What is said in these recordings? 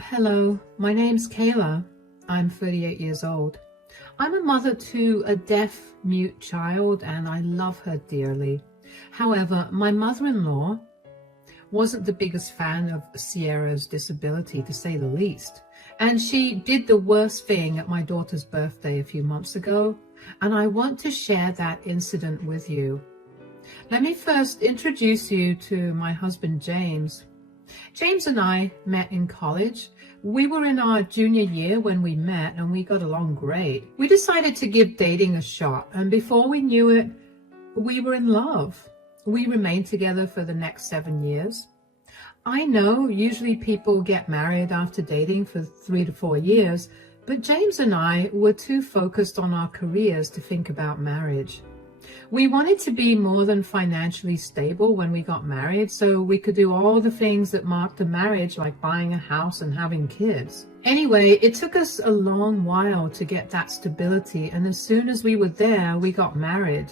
Hello, my name's Kayla. I'm 38 years old. I'm a mother to a deaf mute child and I love her dearly. However, my mother-in-law wasn't the biggest fan of Sierra's disability, to say the least. And she did the worst thing at my daughter's birthday a few months ago, and I want to share that incident with you. Let me first introduce you to my husband, James. James and I met in college. We were in our junior year when we met and we got along great. We decided to give dating a shot, and before we knew it, we were in love. We remained together for the next 7 years. I know usually people get married after dating for 3 to 4 years, but James and I were too focused on our careers to think about marriage. We wanted to be more than financially stable when we got married, so we could do all the things that marked a marriage, like buying a house and having kids. Anyway, it took us a long while to get that stability, and as soon as we were there, we got married.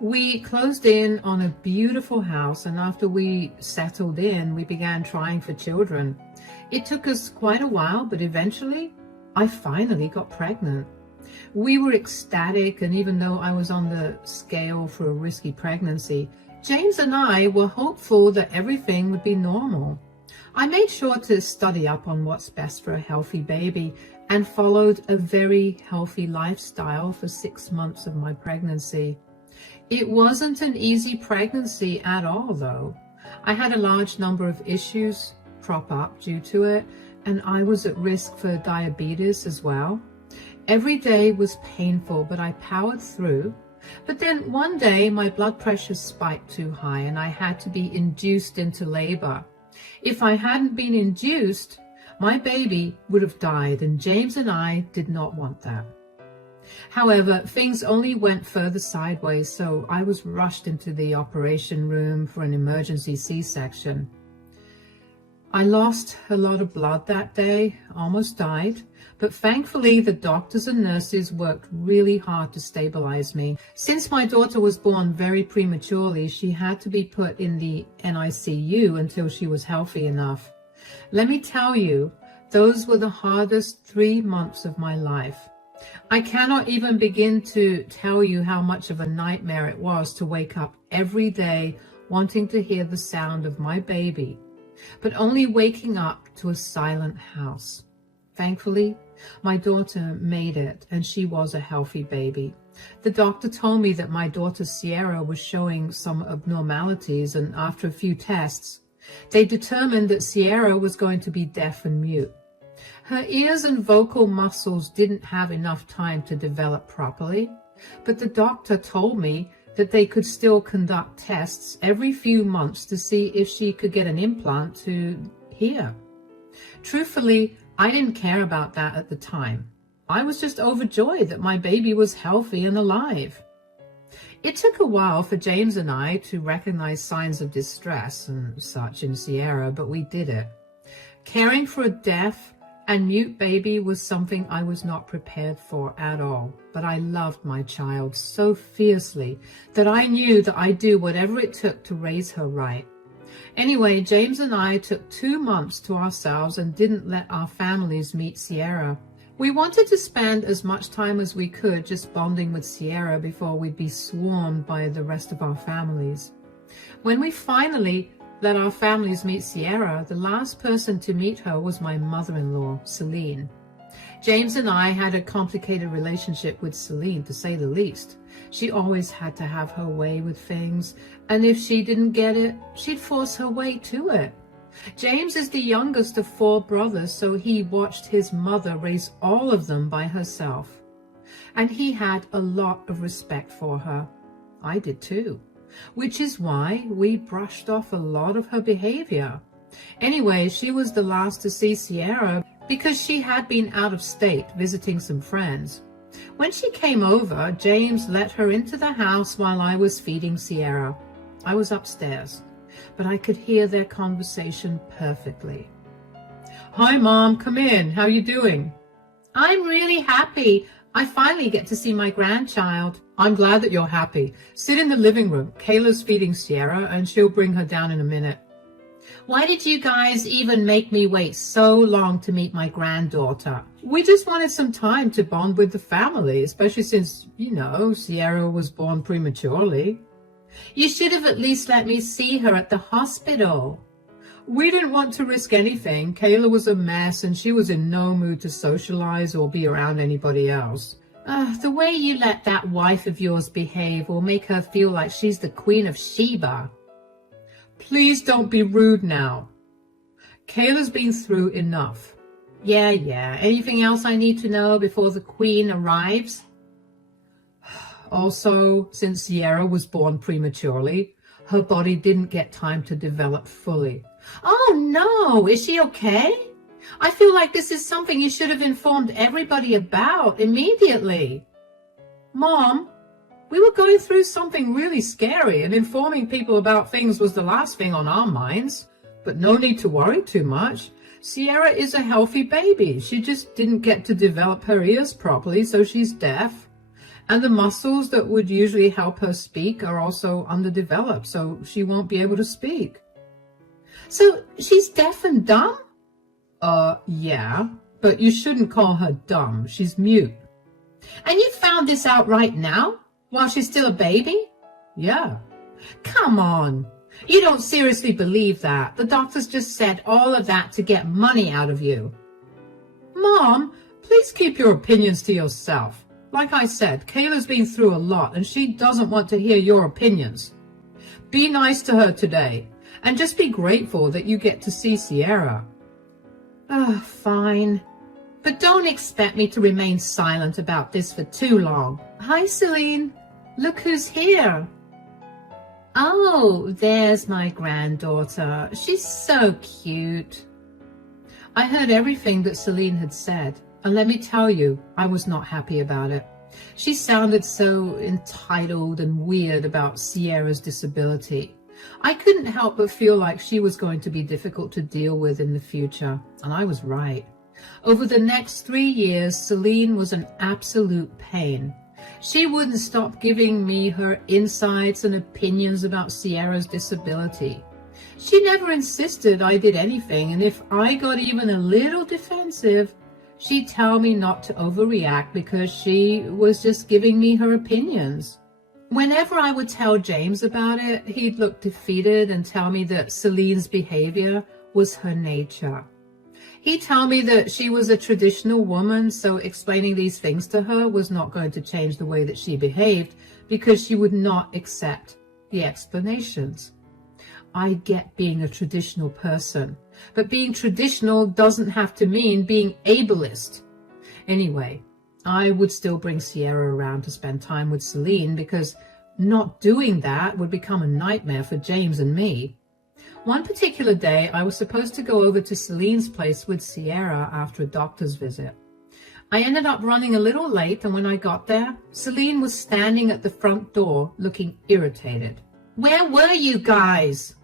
We closed in on a beautiful house, and after we settled in, we began trying for children. It took us quite a while, but eventually, I finally got pregnant. We were ecstatic, and even though I was on the scale for a risky pregnancy, James and I were hopeful that everything would be normal. I made sure to study up on what's best for a healthy baby and followed a very healthy lifestyle for 6 months of my pregnancy. It wasn't an easy pregnancy at all, though. I had a large number of issues crop up due to it, and I was at risk for diabetes as well. Every day was painful, but I powered through. But then one day my blood pressure spiked too high and I had to be induced into labor. If I hadn't been induced, my baby would have died, and James and I did not want that. However, things only went further sideways, so I was rushed into the operation room for an emergency C-section. I lost a lot of blood that day, almost died, but thankfully the doctors and nurses worked really hard to stabilize me. Since my daughter was born very prematurely, she had to be put in the NICU until she was healthy enough. Let me tell you, those were the hardest 3 months of my life. I cannot even begin to tell you how much of a nightmare it was to wake up every day wanting to hear the sound of my baby, but only waking up to a silent house. Thankfully, my daughter made it, and she was a healthy baby. The doctor told me that my daughter Sierra was showing some abnormalities, and after a few tests, they determined that Sierra was going to be deaf and mute. Her ears and vocal muscles didn't have enough time to develop properly, but the doctor told me that they could still conduct tests every few months to see if she could get an implant to hear. Truthfully, I didn't care about that at the time. I was just overjoyed that my baby was healthy and alive. It took a while for James and I to recognize signs of distress and such in Sierra, but we did it. Caring for a deaf and mute baby was something I was not prepared for at all, but I loved my child so fiercely that I knew that I'd do whatever it took to raise her right. Anyway, James and I took 2 months to ourselves and didn't let our families meet Sierra. We wanted to spend as much time as we could just bonding with Sierra before we'd be swarmed by the rest of our families. When we finally let our families meet Sierra, the last person to meet her was my mother-in-law, Celine. James and I had a complicated relationship with Celine, to say the least. She always had to have her way with things, and if she didn't get it, she'd force her way to it. James is the youngest of 4 brothers, so he watched his mother raise all of them by herself. And he had a lot of respect for her. I did too, which is why we brushed off a lot of her behavior. Anyway, she was the last to see Sierra because she had been out of state visiting some friends. When she came over, James let her into the house while I was feeding Sierra. I was upstairs, but I could hear their conversation perfectly. "Hi, Mom, come in. How you doing?" "I'm really happy. I finally get to see my grandchild." "I'm glad that you're happy. Sit in the living room. Kayla's feeding Sierra, and she'll bring her down in a minute." Why did you guys even make me wait so long to meet my granddaughter? We just wanted some time to bond with the family, especially since, Sierra was born prematurely. You should have at least let me see her at the hospital. We didn't want to risk anything. Kayla was a mess and she was in no mood to socialize or be around anybody else. The way you let that wife of yours behave will make her feel like she's the Queen of Sheba. Please don't be rude now. Kayla's been through enough. Yeah. Anything else I need to know before the Queen arrives? Also, since Sierra was born prematurely, her body didn't get time to develop fully. Oh no, is she okay? I feel like this is something you should have informed everybody about immediately. Mom, we were going through something really scary and informing people about things was the last thing on our minds. But no need to worry too much. Sierra is a healthy baby. She just didn't get to develop her ears properly, so she's deaf. And the muscles that would usually help her speak are also underdeveloped, so she won't be able to speak. So she's deaf and dumb? Yeah, but you shouldn't call her dumb. She's mute. And you found this out right now, while she's still a baby? Yeah. Come on. You don't seriously believe that. The doctors just said all of that to get money out of you. Mom, please keep your opinions to yourself. Like I said, Kayla's been through a lot and she doesn't want to hear your opinions. Be nice to her today and just be grateful that you get to see Sierra. Fine. But don't expect me to remain silent about this for too long. Hi, Celine. Look who's here. Oh, there's my granddaughter. She's so cute. I heard everything that Celine had said, and let me tell you, I was not happy about it. She sounded so entitled and weird about Sierra's disability. I couldn't help but feel like she was going to be difficult to deal with in the future, and I was right. Over the next 3 years, Celine was an absolute pain. She wouldn't stop giving me her insights and opinions about Sierra's disability. She never insisted I did anything, and if I got even a little defensive, she'd tell me not to overreact because she was just giving me her opinions. Whenever I would tell James about it, he'd look defeated and tell me that Celine's behavior was her nature. He'd tell me that she was a traditional woman, so explaining these things to her was not going to change the way that she behaved because she would not accept the explanations. I get being a traditional person, but being traditional doesn't have to mean being ableist. Anyway, I would still bring Sierra around to spend time with Celine because not doing that would become a nightmare for James and me. One particular day, I was supposed to go over to Celine's place with Sierra after a doctor's visit. I ended up running a little late, and when I got there, Celine was standing at the front door looking irritated. Where were you guys?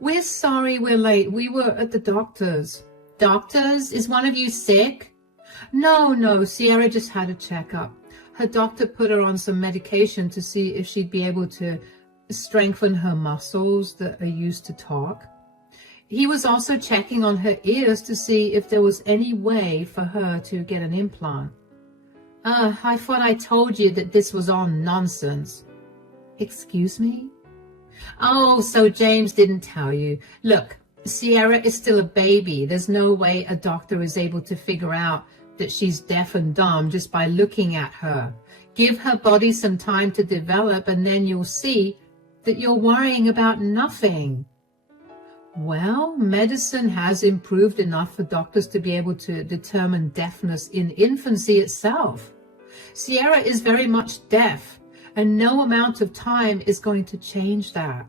We're sorry we're late. We were at the doctor's. Doctor's? Is one of you sick? No, Sierra just had a checkup. Her doctor put her on some medication to see if she'd be able to strengthen her muscles that are used to talk. He was also checking on her ears to see if there was any way for her to get an implant. I thought I told you that this was all nonsense. Excuse me? Oh, so James didn't tell you. Look, Sierra is still a baby. There's no way a doctor is able to figure out that she's deaf and dumb just by looking at her. Give her body some time to develop and then you'll see that you're worrying about nothing. Well, medicine has improved enough for doctors to be able to determine deafness in infancy itself. Sierra is very much deaf, and no amount of time is going to change that.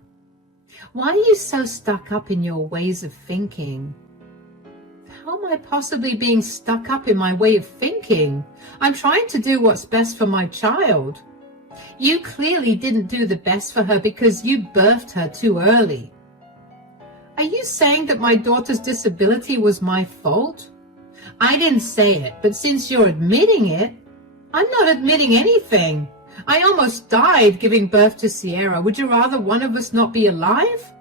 Why are you so stuck up in your ways of thinking? How am I possibly being stuck up in my way of thinking? I'm trying to do what's best for my child. You clearly didn't do the best for her because you birthed her too early. Are you saying that my daughter's disability was my fault? I didn't say it, but since you're admitting it, I'm not admitting anything. I almost died giving birth to Sierra. Would you rather one of us not be alive?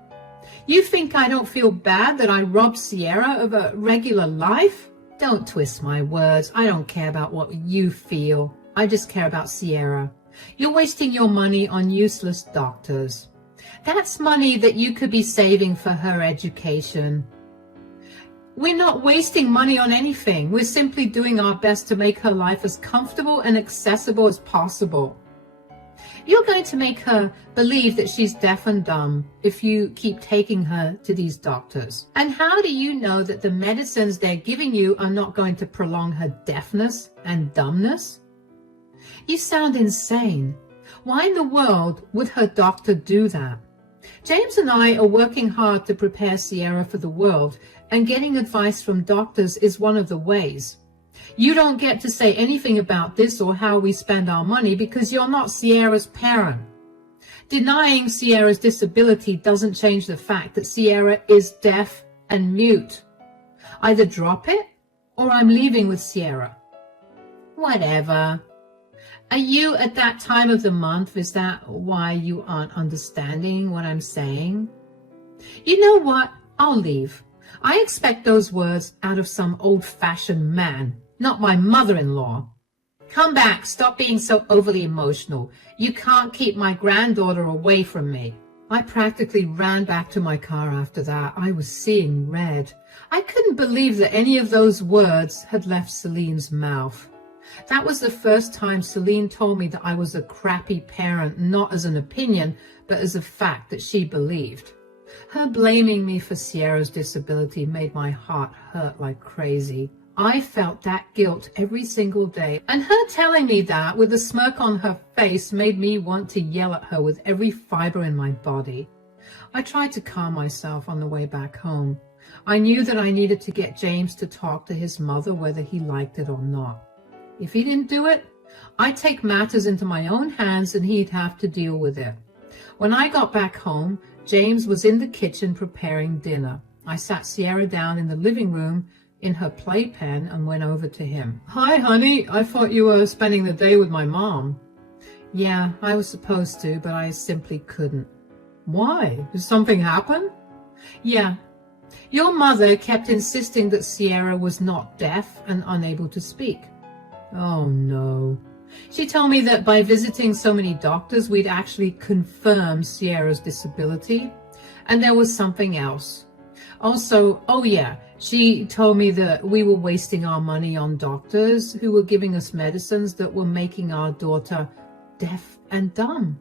You think I don't feel bad that I robbed Sierra of a regular life? Don't twist my words. I don't care about what you feel. I just care about Sierra. You're wasting your money on useless doctors. That's money that you could be saving for her education. We're not wasting money on anything. We're simply doing our best to make her life as comfortable and accessible as possible. You're going to make her believe that she's deaf and dumb if you keep taking her to these doctors. And how do you know that the medicines they're giving you are not going to prolong her deafness and dumbness? You sound insane. Why in the world would her doctor do that? James and I are working hard to prepare Sierra for the world, and getting advice from doctors is one of the ways. You don't get to say anything about this or how we spend our money because you're not Sierra's parent. Denying Sierra's disability doesn't change the fact that Sierra is deaf and mute. Either drop it or I'm leaving with Sierra. Whatever. Are you at that time of the month? Is that why you aren't understanding what I'm saying? You know what? I'll leave. I expect those words out of some old-fashioned man, not my mother-in-law. Come back. Stop being so overly emotional. You can't keep my granddaughter away from me. I practically ran back to my car after that. I was seeing red. I couldn't believe that any of those words had left Celine's mouth. That was the first time Celine told me that I was a crappy parent, not as an opinion, but as a fact that she believed. Her blaming me for Sierra's disability made my heart hurt like crazy. I felt that guilt every single day, and her telling me that with a smirk on her face made me want to yell at her with every fiber in my body. I tried to calm myself on the way back home. I knew that I needed to get James to talk to his mother whether he liked it or not. If he didn't do it, I'd take matters into my own hands and he'd have to deal with it. When I got back home, James was in the kitchen preparing dinner. I sat Sierra down in the living room in her playpen and went over to him. Hi, honey. I thought you were spending the day with my mom. Yeah, I was supposed to, but I simply couldn't. Why? Did something happen? Yeah. Your mother kept insisting that Sierra was not deaf and unable to speak. Oh, no. She told me that by visiting so many doctors, we'd actually confirmed Sierra's disability. And there was something else. Also, oh yeah, she told me that we were wasting our money on doctors who were giving us medicines that were making our daughter deaf and dumb.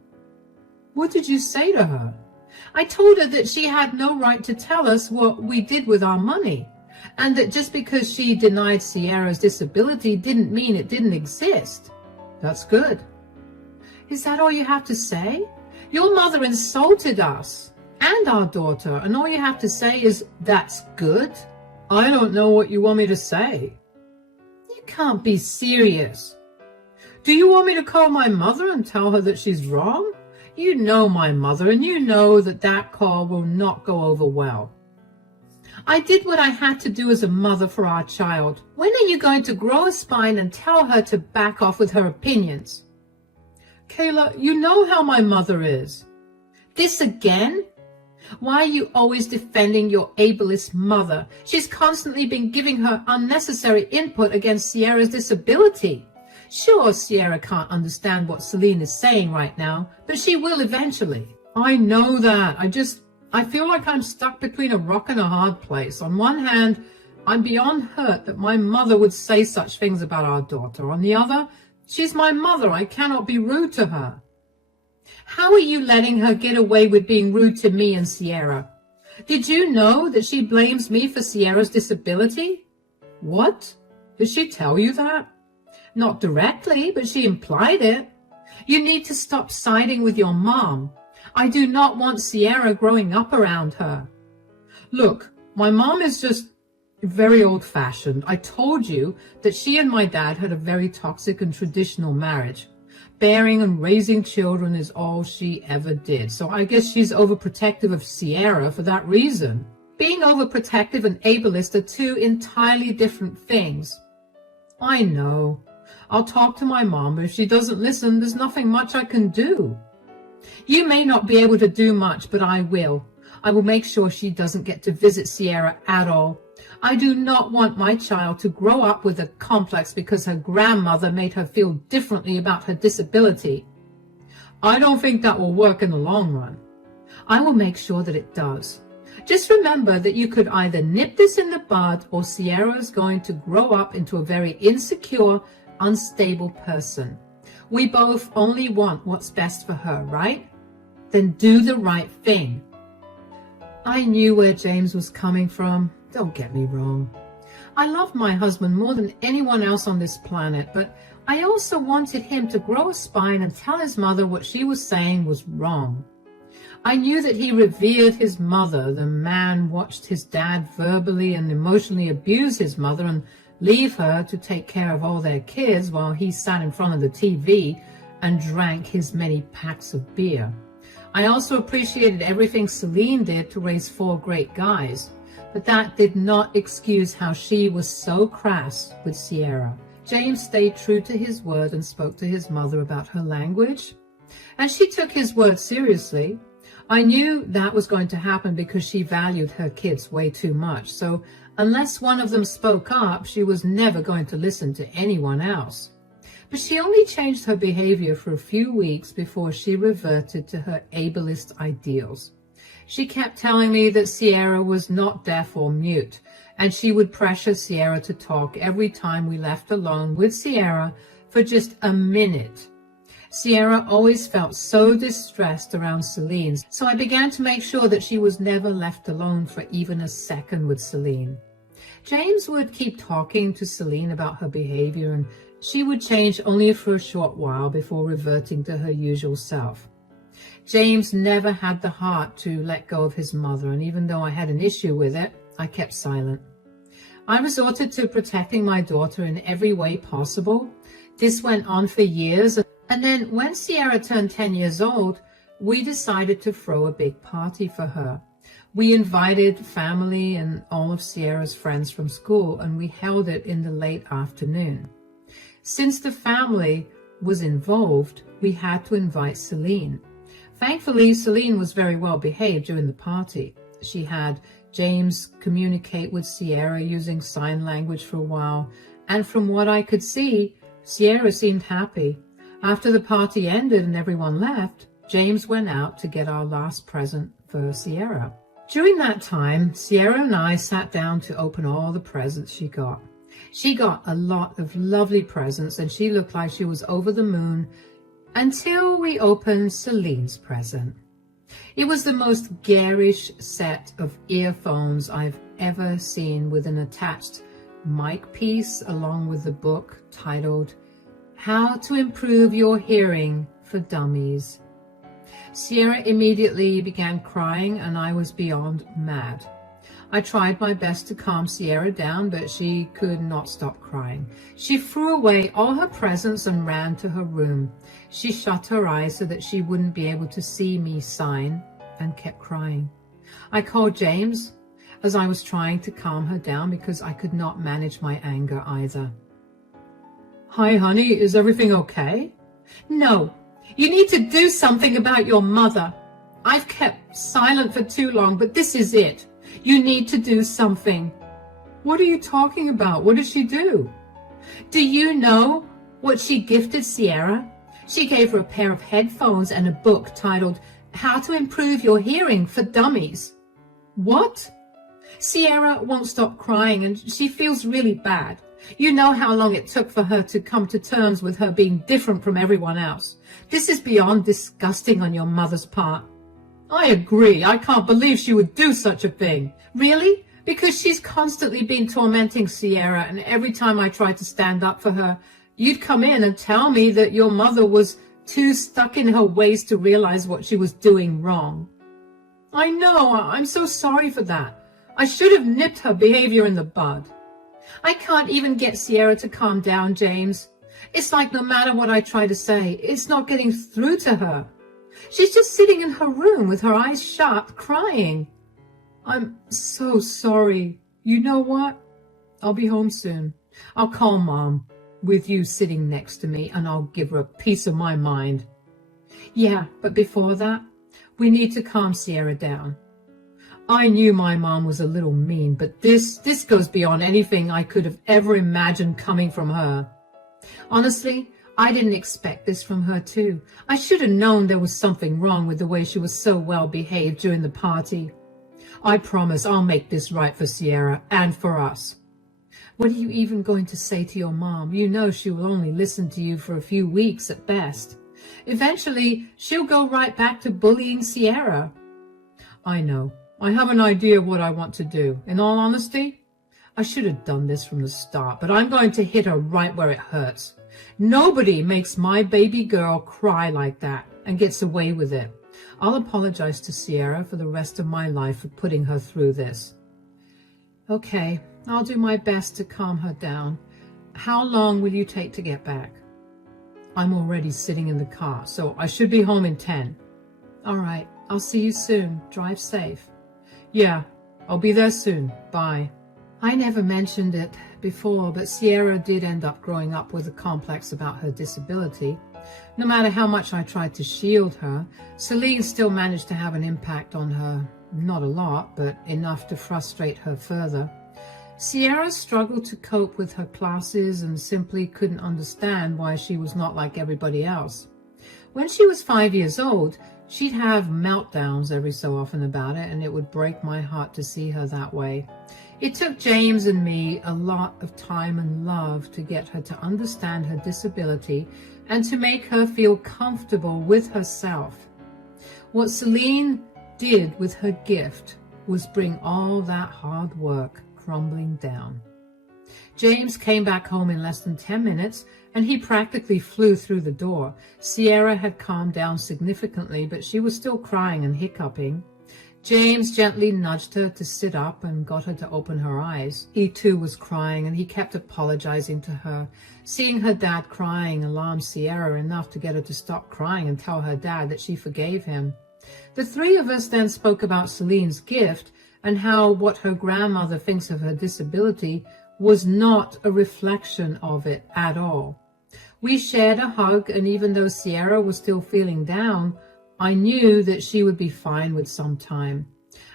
What did you say to her? I told her that she had no right to tell us what we did with our money, and that just because she denied Sierra's disability didn't mean it didn't exist. That's good. Is that all you have to say? Your mother insulted us and our daughter, and all you have to say is, that's good? I don't know what you want me to say. You can't be serious. Do you want me to call my mother and tell her that she's wrong? You know my mother, and you know that that call will not go over well. I did what I had to do as a mother for our child. When are you going to grow a spine and tell her to back off with her opinions? Kayla, you know how my mother is. This again? Why are you always defending your ableist mother? She's constantly been giving her unnecessary input against Sierra's disability. Sure, Sierra can't understand what Celine is saying right now, but she will eventually. I know that. I feel like I'm stuck between a rock and a hard place. On one hand, I'm beyond hurt that my mother would say such things about our daughter. On the other, she's my mother. I cannot be rude to her. How are you letting her get away with being rude to me and Sierra? Did you know that she blames me for Sierra's disability? What? Did she tell you that? Not directly, but she implied it. You need to stop siding with your mom. I do not want Sierra growing up around her. Look, my mom is just very old-fashioned. I told you that she and my dad had a very toxic and traditional marriage. Bearing and raising children is all she ever did. So I guess she's overprotective of Sierra for that reason. Being overprotective and ableist are two entirely different things. I know. I'll talk to my mom, but if she doesn't listen, there's nothing much I can do. You may not be able to do much, but I will. I will make sure she doesn't get to visit Sierra at all. I do not want my child to grow up with a complex because her grandmother made her feel differently about her disability. I don't think that will work in the long run. I will make sure that it does. Just remember that you could either nip this in the bud or Sierra is going to grow up into a very insecure, unstable person. We both only want what's best for her, right? Then do the right thing. I knew where James was coming from. Don't get me wrong. I loved my husband more than anyone else on this planet, but I also wanted him to grow a spine and tell his mother what she was saying was wrong. I knew that he revered his mother. The man watched his dad verbally and emotionally abuse his mother and leave her to take care of all their kids while he sat in front of the TV and drank his many packs of beer. I also appreciated everything Celine did to raise 4 great guys, but that did not excuse how she was so crass with Sierra. James stayed true to his word and spoke to his mother about her language, and she took his word seriously. I knew that was going to happen because she valued her kids way too much, so unless one of them spoke up, she was never going to listen to anyone else. But she only changed her behavior for a few weeks before she reverted to her ableist ideals. She kept telling me that Sierra was not deaf or mute, and she would pressure Sierra to talk every time we left alone with Sierra for just a minute. Sierra always felt so distressed around Celine, so I began to make sure that she was never left alone for even a second with Celine. James would keep talking to Celine about her behavior, and she would change only for a short while before reverting to her usual self. James never had the heart to let go of his mother, and even though I had an issue with it, I kept silent. I resorted to protecting my daughter in every way possible. This went on for years, and then when Sierra turned 10 years old, we decided to throw a big party for her. We invited family and all of Sierra's friends from school, and we held it in the late afternoon. Since the family was involved, we had to invite Celine. Thankfully, Celine was very well behaved during the party. She had James communicate with Sierra using sign language for a while, and from what I could see, Sierra seemed happy. After the party ended and everyone left, James went out to get our last present for Sierra. During that time, Sierra and I sat down to open all the presents she got. She got a lot of lovely presents, and she looked like she was over the moon until we opened Celine's present. It was the most garish set of earphones I've ever seen, with an attached mic piece along with the book titled How to Improve Your Hearing for Dummies. Sierra immediately began crying, and I was beyond mad. I tried my best to calm Sierra down, but she could not stop crying. She threw away all her presents and ran to her room. She shut her eyes so that she wouldn't be able to see me sign, and kept crying. I called James as I was trying to calm her down because I could not manage my anger either. Hi, honey, is everything okay? No, you need to do something about your mother. I've kept silent for too long, but this is it. You need to do something. What are you talking about? What did she do? Do you know what she gifted Sierra? She gave her a pair of headphones and a book titled How to Improve Your Hearing for Dummies. What? Sierra won't stop crying, and she feels really bad. You know how long it took for her to come to terms with her being different from everyone else. This is beyond disgusting on your mother's part. I agree. I can't believe she would do such a thing. Really? Because she's constantly been tormenting Sierra, and every time I tried to stand up for her, you'd come in and tell me that your mother was too stuck in her ways to realize what she was doing wrong. I know. I'm so sorry for that. I should have nipped her behavior in the bud. I can't even get Sierra to calm down, James. It's like no matter what I try to say, it's not getting through to her. She's just sitting in her room with her eyes shut, crying. I'm so sorry. You know what? I'll be home soon. I'll call Mom with you sitting next to me, and I'll give her a piece of my mind. Yeah, but before that, we need to calm Sierra down. I knew my mom was a little mean, but this goes beyond anything I could have ever imagined coming from her. Honestly, I didn't expect this from her too. I should have known there was something wrong with the way she was so well behaved during the party. I promise I'll make this right for Sierra and for us. What are you even going to say to your mom? You know she will only listen to you for a few weeks at best. Eventually, she'll go right back to bullying Sierra. I know. I have an idea of what I want to do. In all honesty, I should have done this from the start, but I'm going to hit her right where it hurts. Nobody makes my baby girl cry like that and gets away with it. I'll apologize to Sierra for the rest of my life for putting her through this. Okay, I'll do my best to calm her down. How long will you take to get back? I'm already sitting in the car, so I should be home in 10. All right, I'll see you soon. Drive safe. Yeah, I'll be there soon. Bye. I never mentioned it before, but Sierra did end up growing up with a complex about her disability. No matter how much I tried to shield her, Celine still managed to have an impact on her. Not a lot, but enough to frustrate her further. Sierra struggled to cope with her classes and simply couldn't understand why she was not like everybody else. When she was 5 years old, she'd have meltdowns every so often about it, and it would break my heart to see her that way. It took James and me a lot of time and love to get her to understand her disability and to make her feel comfortable with herself. What Celine did with her gift was bring all that hard work crumbling down. James came back home in less than 10 minutes, and he practically flew through the door. Sierra had calmed down significantly, but she was still crying and hiccuping. James gently nudged her to sit up and got her to open her eyes. He too was crying, and he kept apologizing to her. Seeing her dad crying alarmed Sierra enough to get her to stop crying and tell her dad that she forgave him. The three of us then spoke about Celine's gift and how what her grandmother thinks of her disability was not a reflection of it at all. We shared a hug, and even though Sierra was still feeling down, I knew that she would be fine with some time.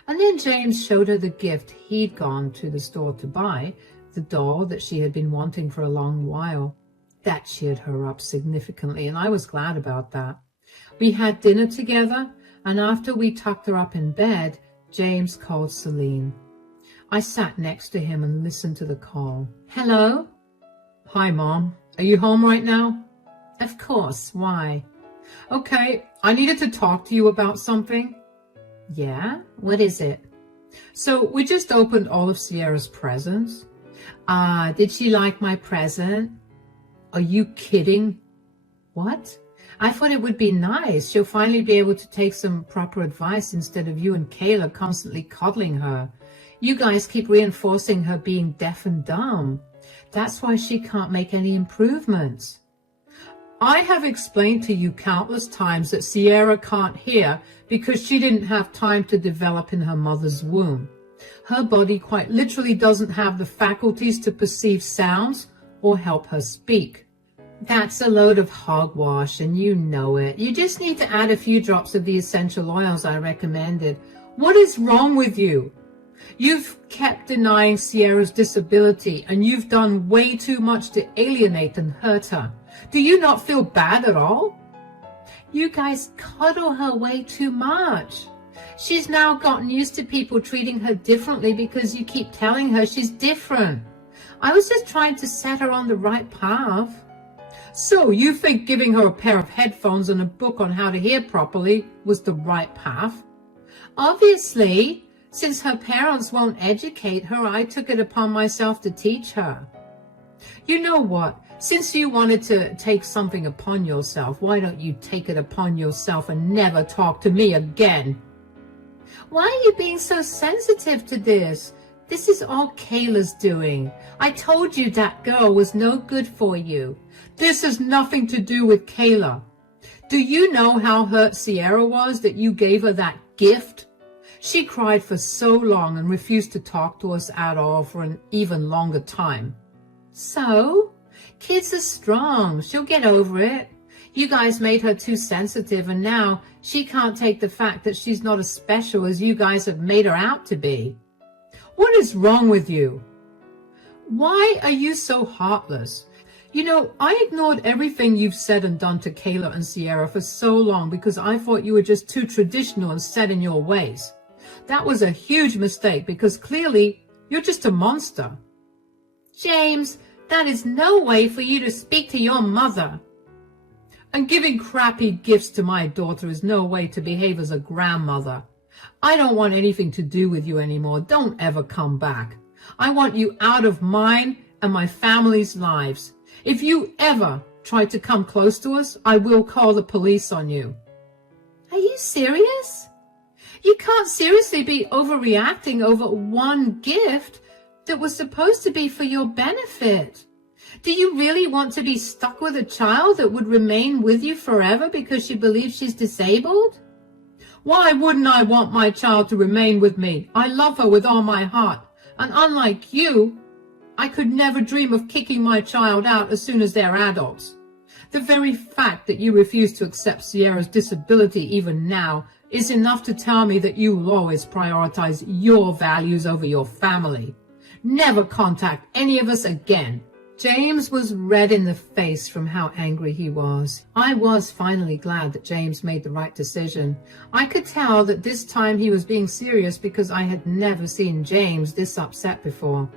And then James showed her the gift he'd gone to the store to buy, the doll that she had been wanting for a long while. That cheered her up significantly, and I was glad about that. We had dinner together, and after we tucked her up in bed, James called Celine. I sat next to him and listened to the call. Hello? Hi, Mom. Are you home right now? Of course. Why? Okay, I needed to talk to you about something. Yeah? What is it? So we just opened all of Sierra's presents. Did she like my present? Are you kidding? What? I thought it would be nice. She'll finally be able to take some proper advice instead of you and Kayla constantly coddling her. You guys keep reinforcing her being deaf and dumb. That's why she can't make any improvements. I have explained to you countless times that Sierra can't hear because she didn't have time to develop in her mother's womb. Her body quite literally doesn't have the faculties to perceive sounds or help her speak. That's a load of hogwash, and you know it. You just need to add a few drops of the essential oils I recommended. What is wrong with you? You've kept denying Sierra's disability, and you've done way too much to alienate and hurt her. Do you not feel bad at all? You guys coddle her way too much. She's now gotten used to people treating her differently because you keep telling her she's different. I was just trying to set her on the right path. So you think giving her a pair of headphones and a book on how to hear properly was the right path? Obviously, since her parents won't educate her, I took it upon myself to teach her. You know what? Since you wanted to take something upon yourself, why don't you take it upon yourself and never talk to me again? Why are you being so sensitive to this? This is all Kayla's doing. I told you that girl was no good for you. This has nothing to do with Kayla. Do you know how hurt Sierra was that you gave her that gift? She cried for so long and refused to talk to us at all for an even longer time. So? Kids are strong. She'll get over it. You guys made her too sensitive, and now she can't take the fact that she's not as special as you guys have made her out to be. What is wrong with you? Why are you so heartless? You know, I ignored everything you've said and done to Kayla and Sierra for so long because I thought you were just too traditional and set in your ways. That was a huge mistake because clearly you're just a monster. James, that is no way for you to speak to your mother. And giving crappy gifts to my daughter is no way to behave as a grandmother. I don't want anything to do with you anymore. Don't ever come back. I want you out of mine and my family's lives. If you ever try to come close to us, I will call the police on you. Are you serious? You can't seriously be overreacting over one gift that was supposed to be for your benefit. Do you really want to be stuck with a child that would remain with you forever because she believes she's disabled? Why wouldn't I want my child to remain with me? I love her with all my heart. And unlike you, I could never dream of kicking my child out as soon as they're adults. The very fact that you refuse to accept Sierra's disability even now is enough to tell me that you will always prioritize your values over your family. Never contact any of us again. James was red in the face from how angry he was. I was finally glad that James made the right decision. I could tell that this time he was being serious because I had never seen James this upset before.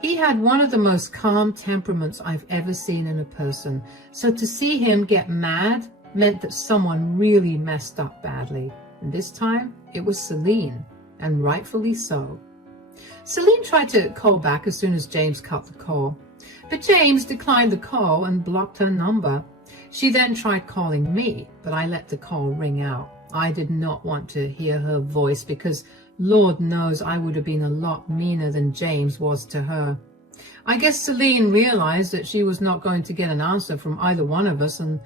He had one of the most calm temperaments I've ever seen in a person, so to see him get mad meant that someone really messed up badly. And this time, it was Celine, and rightfully so. Celine tried to call back as soon as James cut the call, but James declined the call and blocked her number. She then tried calling me, but I let the call ring out. I did not want to hear her voice because Lord knows I would have been a lot meaner than James was to her. I guess Celine realized that she was not going to get an answer from either one of us and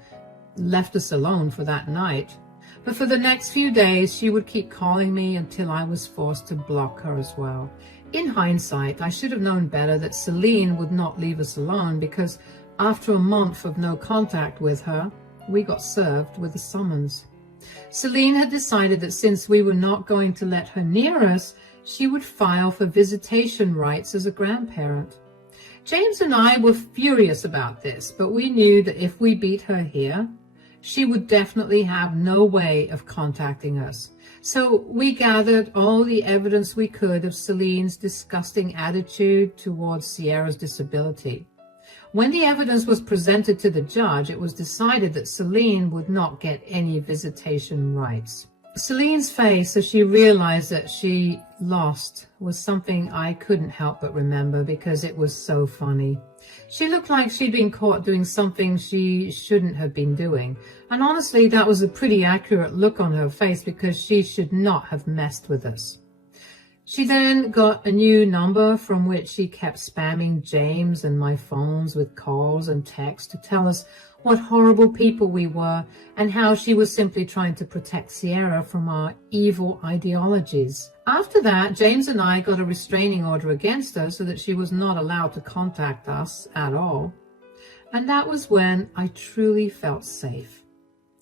left us alone for that night. But for the next few days, she would keep calling me until I was forced to block her as well. In hindsight, I should have known better that Celine would not leave us alone because after a month of no contact with her, we got served with a summons. Celine had decided that since we were not going to let her near us, she would file for visitation rights as a grandparent. James and I were furious about this, but we knew that if we beat her here, she would definitely have no way of contacting us. So we gathered all the evidence we could of Celine's disgusting attitude towards Sierra's disability. When the evidence was presented to the judge, it was decided that Celine would not get any visitation rights. Celine's face as she realized that she lost was something I couldn't help but remember because it was so funny. She looked like she'd been caught doing something she shouldn't have been doing. And honestly, that was a pretty accurate look on her face because she should not have messed with us. She then got a new number from which she kept spamming James and my phones with calls and texts to tell us what horrible people we were and how she was simply trying to protect Sierra from our evil ideologies. After that, James and I got a restraining order against her so that she was not allowed to contact us at all. And that was when I truly felt safe.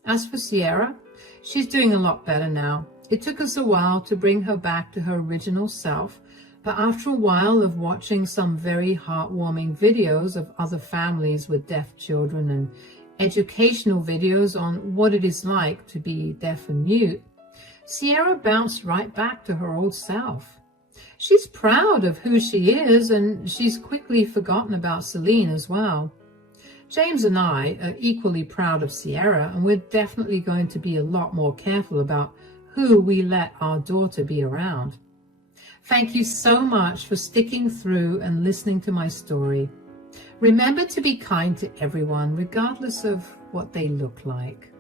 As for Sierra, she's doing a lot better now. It took us a while to bring her back to her original self, but after a while of watching some very heartwarming videos of other families with deaf children and educational videos on what it is like to be deaf and mute, Sierra bounced right back to her old self. She's proud of who she is, and she's quickly forgotten about Celine as well. James and I are equally proud of Sierra, and we're definitely going to be a lot more careful about who we let our daughter be around. Thank you so much for sticking through and listening to my story. Remember to be kind to everyone, regardless of what they look like.